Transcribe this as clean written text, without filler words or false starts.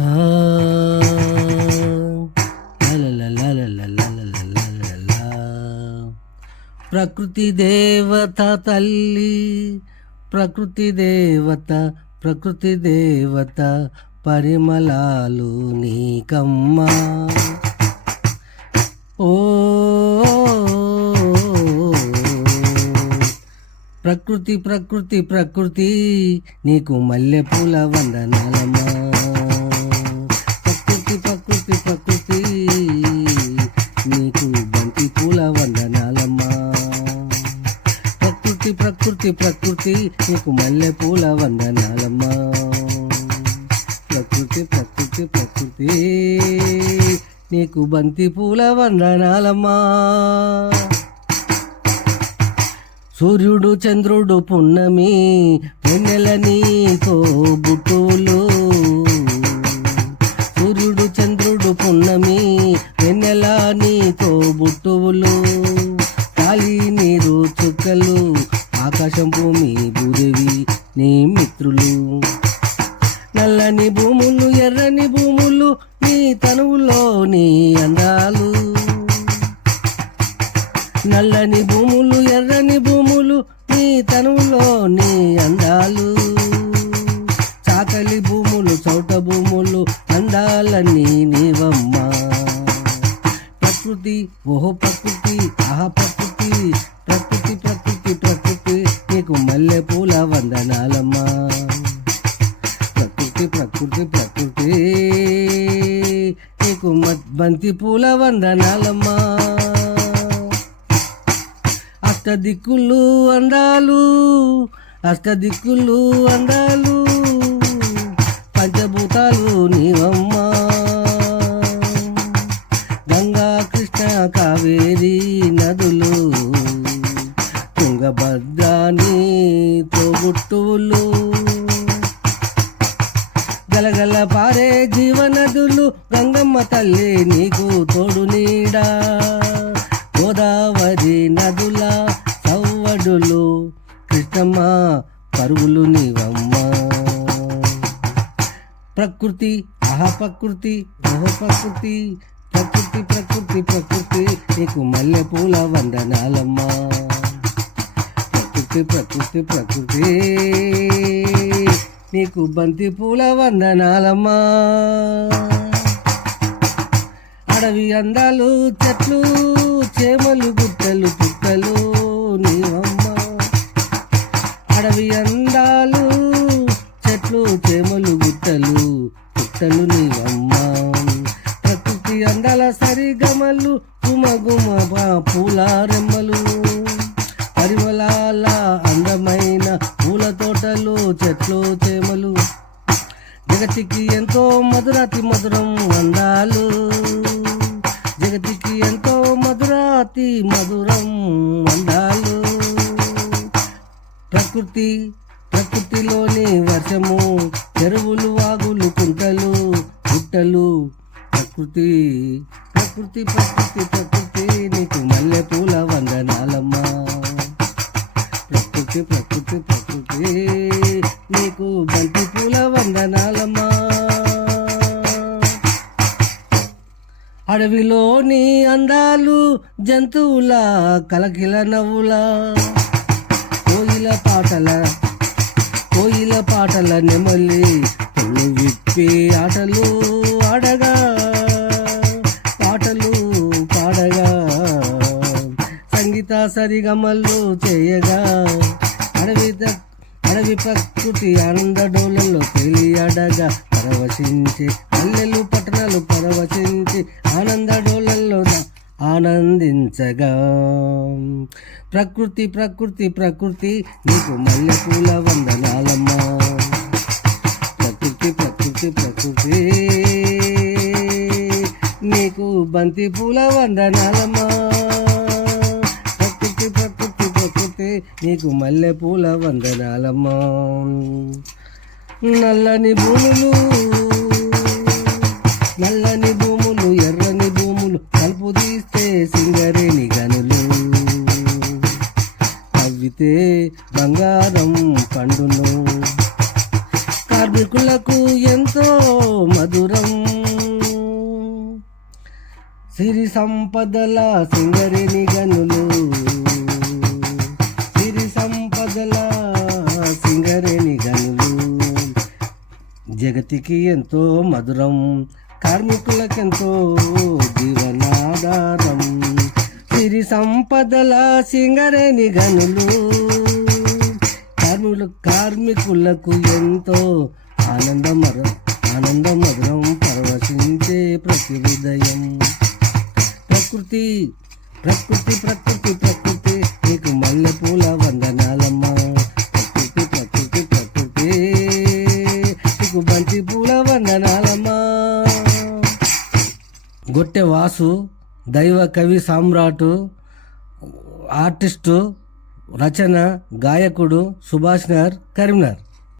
ఆ, లలలలలలలలలలలలా. ప్రకృతి దేవత తల్లి, ప్రకృతి దేవత, ప్రకృతి దేవత, పరిమళాలు నీకమ్మా. ఓ ప్రకృతి ప్రకృతి ప్రకృతి, నీకు మల్లెపూల వందనాలమ్మా. ప్రకృతి ప్రకృతి ప్రకృతి, నీకు బంతి పూల వందనాలమ్మా. ప్రకృతి ప్రకృతి ప్రకృతి, నీకు మల్లెపూల వందనాలమ్మా. ప్రకృతి ప్రకృతి ప్రకృతి, నీకు బంతి పూల వందనాలమ్మా. సూర్యుడు చంద్రుడు పున్నమి, వెన్నెల నీతో బుట్టులు. సూర్యుడు చంద్రుడు పున్నమి, వెన్నెల నీతో బుట్టువులు. గాలి నీరు చుక్కలు, ఆకాశం భూమి భూదేవి నీ మిత్రులు. నల్లని భూములు ఎర్రని భూములు, నీ తనువులో నీ అందాలు. నల్లని భూములు ఎర్రని భూములు, నీ తనువులో నీ అందాలు. చాకలి భూములు చౌట భూములు, అందాలన్నీ నీవమ్మా. ప్రకృతి ఓహో ప్రకృతి, ఆహా ప్రకృతి, ప్రకృతి ప్రకృతి ప్రకృతి, నీకు మల్లె పూల వందనాలమ్మా. ప్రకృతి ప్రకృతి ప్రకృతి, నీకు బంతి పూల వందనాలమ్మా. అష్టదిక్కులు అందాలు, అష్టదిక్కులు అందాలు, పంచభూతాలు నీవమ్మా. గంగా కృష్ణ కావేరి నదులు, తుంగభద్రాని తోబుట్టువులు. గలగల పారే జీవనదులు, గంగమ్మ తల్లి నీకు తోడు నీడా. గోదావరి నదుల సవ్వడులు, కృష్ణమ్మ పరుగులు నీవమ్మ. ప్రకృతి ఆహా ప్రకృతి ఓహో ప్రకృతి, ప్రకృతి ప్రకృతి ప్రకృతి, నీకు మల్లెపూల వందనాలమ్మా. ప్రకృతి ప్రకృతి ప్రకృతి, నీకు బంతి పూల వందనాలమ్మా. అడవి అందాలు చెట్లు చేమలు గుట్టలు పుట్టలు నీవమ్మ. అడవి అందాలు చెట్లు చేమలు గుట్టలు పుట్టలు నీవమ్మ. ప్రకృతి అందాల సరిగమలు, గుమగుమ పూల రెమ్మలు. పరిమళాల అందమైన పూల తోటలు, చెట్లు చేమలు. జగతికి ఎంతో మధురాతి మధురం అందాలు. జగతికి ఎంతో మధురాతి మధురం అందాలు. ప్రకృతి ప్రకృతిలోని వర్షము, చెరువులు వాగులు కుంటలు పుట్టలు. ప్రకృతి ప్రకృతి ప్రకృతి ప్రకృతి, నీకు మల్లె పూల వందనాలమ్మా. ప్రకృతి ప్రకృతి ప్రకృతి, నీకు బంతి పూల వందనాలమ్మా. అడవిలోని అందాలు, జంతువుల కలకిల నవ్వుల. కోయిల పాటల నెమలి, పువ్వు విప్పి ఆటలు ఆడగా, పాటలు పాడగా. సంగీత సరిగమలు చేయగా, అడవి ప్రకృతి ఆనందడోలలో తేలియాడగా. పరవశించి పల్లెలు పట్టణాలు పరవశించి, ఆనందడోలలో ఆనందించగా. ప్రకృతి ప్రకృతి ప్రకృతి, నీకు మల్లెపూల వందనాలమ్మా. ప్రకృతి ప్రకృతి ప్రకృతి, నీకు బంతి పూల వందనాలమ్మా. ప్రకృతి ప్రకృతి ప్రకృతి, నీకు మల్లెపూల వందనాలమ్మా. నల్లని భూములు, నల్లని భూములు ఎర్రని భూములు, కలుపు తీస్తే సింగరేణి గనులు. తవ్వితే బంగారం పండును. కార్మికులకు ఎంతో మధుర సిరి సంపదల సింగరేణి గనులు, సిరి సంపదల సింగరేణి గనులు, జగతికి ఎంతో మధురం, కార్మికులకెంతో జీవనాధారం. సిరి సంపదల సింగరేణి గనులు కార్మికులకు ఎంతో ఆనందమధురం పరవశించే ప్రతి హృదయం. ప్రకృతి ప్రకృతి ప్రకృతి ప్రకృతి నీకు మల్లెపూల వందనాలమ్మా. ప్రకృతి ప్రకృతి ప్రకృతి నీకు బంతి పూల వందనాలమ్మా. గొట్టె వాసు దైవ కవి సామ్రాటు, ఆర్టిస్టు, రచన, గాయకుడు, సుభాష్ నగర్, కరీంనగర్.